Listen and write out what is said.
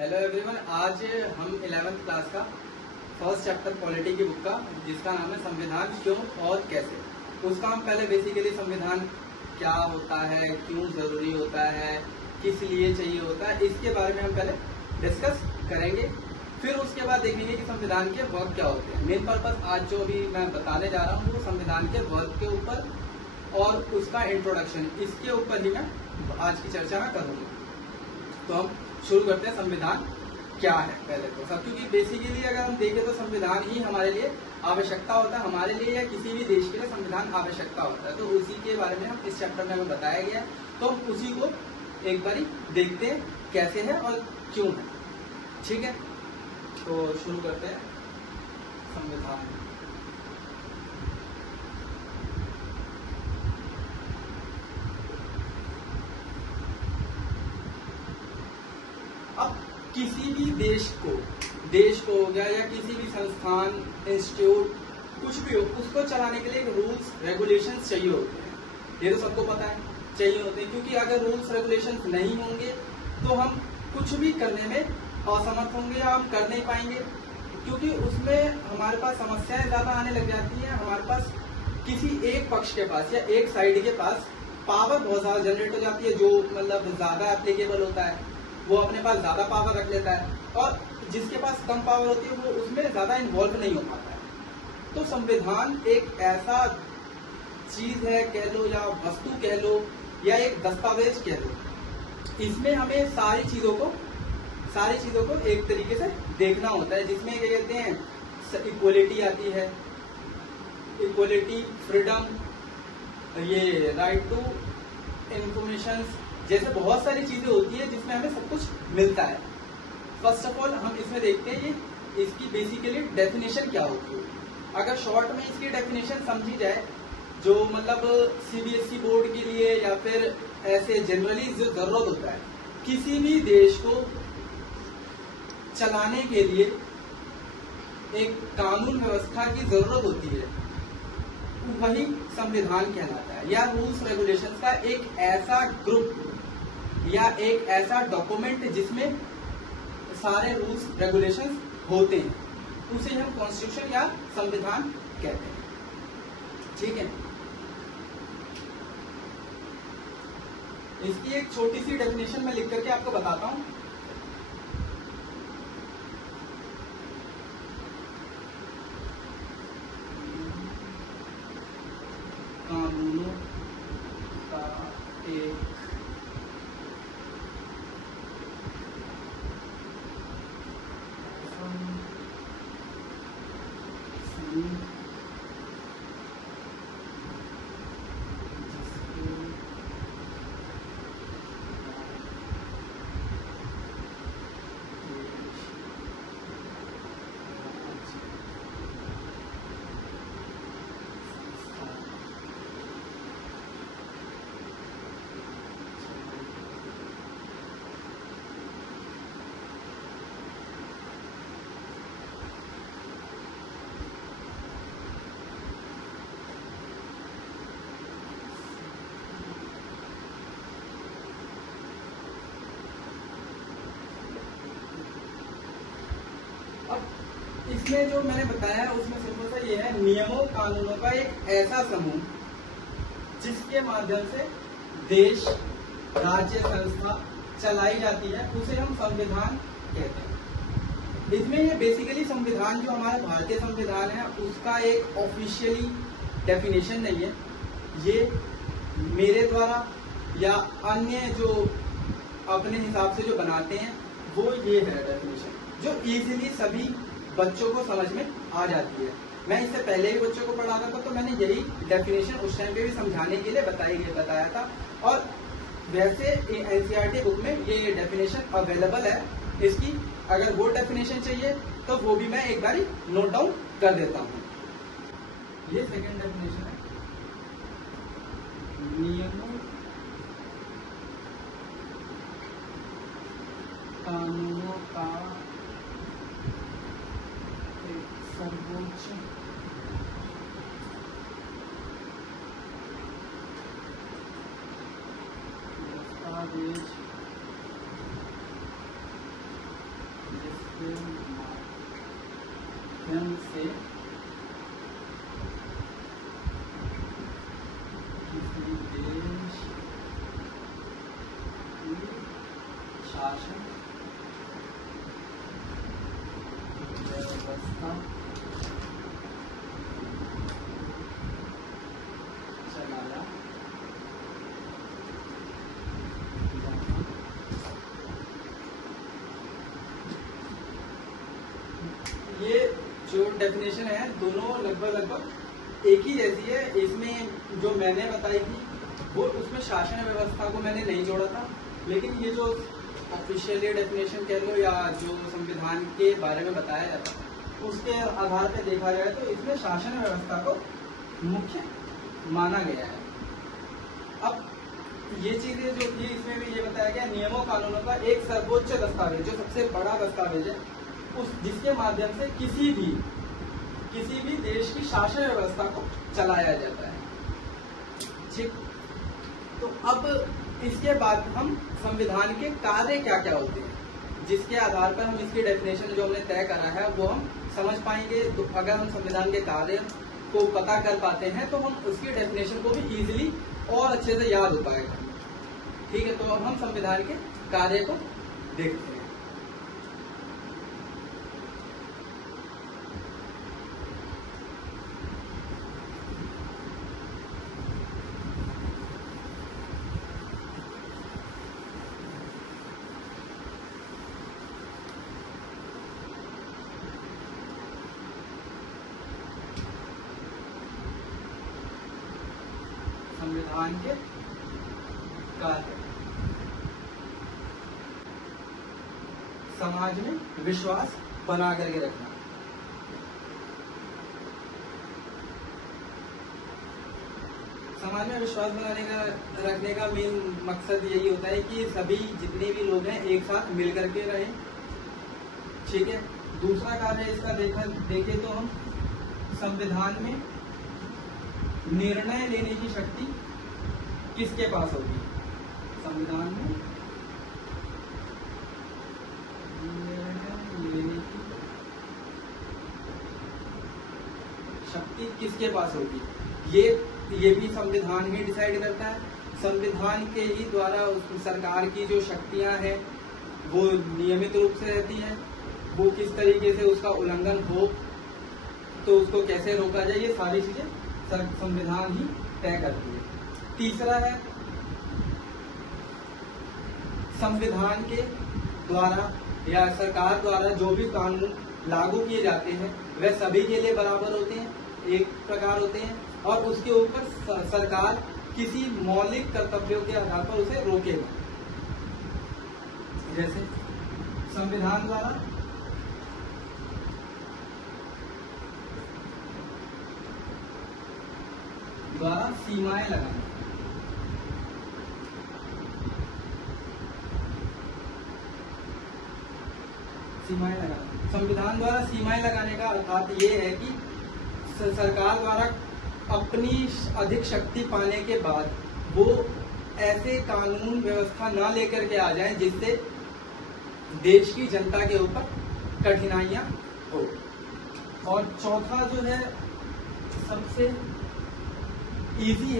Hello everyone, आज हम 11th class का फर्स्ट चैप्टर पॉलिटी की बुक का, जिसका नाम है संविधान क्यों और कैसे, उसका हम पहले बेसिकली संविधान क्या होता है, क्यों ज़रूरी होता है, किस लिए चाहिए होता है, इसके बारे में हम पहले डिस्कस करेंगे। फिर उसके बाद देखेंगे कि संविधान के वर्क क्या होते हैं। मेन पर्पस आज जो भी मैं बताने जा रहा हूँ वो संविधान के वर्क के ऊपर और उसका इंट्रोडक्शन, इसके ऊपर ही मैं आज की चर्चा में करूँगा। तो हम शुरू करते हैं। संविधान क्या है पहले तो सब, क्योंकि बेसिकली अगर हम देखें तो संविधान ही हमारे लिए आवश्यकता होता है, हमारे लिए या किसी भी देश के लिए संविधान आवश्यकता होता है। तो उसी के बारे में हम इस चैप्टर में हमें बताया गया है, तो हम उसी को एक बारी देखते हैं कैसे है और क्यों है। ठीक है, तो शुरू करते हैं। संविधान अब किसी भी देश को हो गया या किसी भी संस्थान, इंस्टीट्यूट, कुछ भी हो, उसको चलाने के लिए रूल्स रेगुलेशंस चाहिए होते हैं। ये तो सबको पता है, चाहिए होते हैं, क्योंकि अगर रूल्स रेगुलेशंस नहीं होंगे तो हम कुछ भी करने में असमर्थ होंगे या हम कर नहीं पाएंगे, क्योंकि उसमें हमारे पास समस्याएं ज्यादा आने लग जाती हैं। हमारे पास किसी एक पक्ष के पास या एक साइड के पास पावर बहुत ज्यादा जनरेट हो जाती है, जो मतलब ज्यादा एप्लीकेबल होता है वो अपने पास ज्यादा पावर रख लेता है, और जिसके पास कम पावर होती है वो उसमें ज्यादा इन्वॉल्व नहीं हो पाता है। तो संविधान एक ऐसा चीज है, कह लो या वस्तु कह लो या एक दस्तावेज कह लो, इसमें हमें सारी चीजों को एक तरीके से देखना होता है, जिसमें क्या कहते हैं इक्वलिटी आती है, इक्वलिटी, फ्रीडम, ये राइट टू इंफॉर्मेशन, जैसे बहुत सारी चीजें होती है जिसमें हमें सब कुछ मिलता है। फर्स्ट ऑफ ऑल हम इसमें देखते हैं ये इसकी बेसिकली डेफिनेशन क्या होती है। अगर शॉर्ट में इसकी डेफिनेशन समझी जाए, जो मतलब सीबीएसई बोर्ड के लिए या फिर ऐसे जनरली जो जरूरत होता है, किसी भी देश को चलाने के लिए एक कानून व्यवस्था की जरूरत होती है, वही संविधान कहलाता है, या रूल्स रेगुलेशंस का एक ऐसा ग्रुप या एक ऐसा डॉक्यूमेंट जिसमें सारे रूल्स रेगुलेशंस होते हैं, उसे हम कॉन्स्टिट्यूशन या संविधान कहते हैं। ठीक है, इसकी एक छोटी सी डेफिनेशन मैं लिख करके आपको बताता हूं। कानूनों का एक इसमें जो मैंने बताया उसमें सिंपल सा ये है, नियमों कानूनों का एक ऐसा समूह जिसके माध्यम से देश, राज्य, संस्था चलाई जाती है, उसे हम संविधान कहते हैं। इसमें ये बेसिकली संविधान जो हमारा भारतीय संविधान है उसका एक ऑफिशियली डेफिनेशन नहीं है, ये मेरे द्वारा या अन्य जो अपने हिसाब से जो बनाते हैं वो ये है डेफिनेशन, जो इजीली सभी बच्चों को समझ में आ जाती है। मैं इससे पहले भी बच्चों को पढ़ाता था, तो मैंने यही डेफिनेशन उस टाइम पे भी समझाने के लिए बताया था, और वैसे एनसीईआरटी बुक में ये डेफिनेशन अवेलेबल है। इसकी अगर वो डेफिनेशन चाहिए तो वो भी मैं एक बार नोट डाउन कर देता हूँ। ये सेकेंड डेफिनेशन है, नियमों कानूनों का सर्वोच्च दस्तावेज से किसी देश की शासन व्यवस्था चलाया ये जो डेफिनेशन है दोनों लगभग एक ही जैसी है। इसमें जो मैंने बताई थी वो उसमें शासन व्यवस्था को मैंने नहीं जोड़ा था, लेकिन ये जो ऑफिशियली डेफिनेशन कह लो या जो संविधान के बारे में बताया जाता है उसके आधार पर देखा जाए तो इसमें शासन व्यवस्था को मुख्य माना गया है। अब ये चीजें जो थी इसमें भी ये बताया गया नियमों कानूनों का एक सर्वोच्च दस्तावेज, जो सबसे बड़ा दस्तावेज है, उस जिसके माध्यम से किसी भी देश की शासन व्यवस्था को चलाया जाता है। ठीक, तो अब इसके बाद हम संविधान के कार्य क्या क्या होते हैं, जिसके आधार पर हम इसकी डेफिनेशन जो हमने तय करा है वो हम समझ पाएंगे। तो अगर हम संविधान के कार्य को पता कर पाते हैं तो हम उसकी डेफिनेशन को भी इजीली और अच्छे से याद हो पाएगा। ठीक है, तो अब हम संविधान के कार्य को देखते हैं। संविधान के कार्य, समाज में विश्वास बना करके रखना। समाज में विश्वास बनाने का रखने का मेन मकसद यही होता है कि सभी जितने भी लोग हैं एक साथ मिल करके रहें। ठीक है, दूसरा कार्य इसका देखें तो हम संविधान में निर्णय लेने की शक्ति किसके पास होगी? संविधान में निर्णय लेने की शक्ति किसके पास होगी? ये भी संविधान ही डिसाइड करता है। संविधान के ही द्वारा सरकार की जो शक्तियां हैं वो नियमित रूप से रहती हैं। वो किस तरीके से उसका उल्लंघन हो तो उसको कैसे रोका जाए, ये सारी चीजें संविधान ही तय करती है। तीसरा है संविधान के द्वारा या सरकार द्वारा जो भी कानून लागू किए जाते हैं वह सभी के लिए बराबर होते हैं, एक प्रकार होते हैं, और उसके ऊपर सरकार किसी मौलिक कर्तव्यों के आधार पर उसे रोकेगा। जैसे संविधान द्वारा सीमाएं लगाना। संविधान द्वारा सीमाएं लगाने का अर्थात ये है कि सरकार द्वारा अपनी अधिक शक्ति पाने के बाद वो ऐसे कानून व्यवस्था ना लेकर के आ जाएं जिससे देश की जनता के ऊपर कठिनाइयां हो। और चौथा जो है सबसे इजी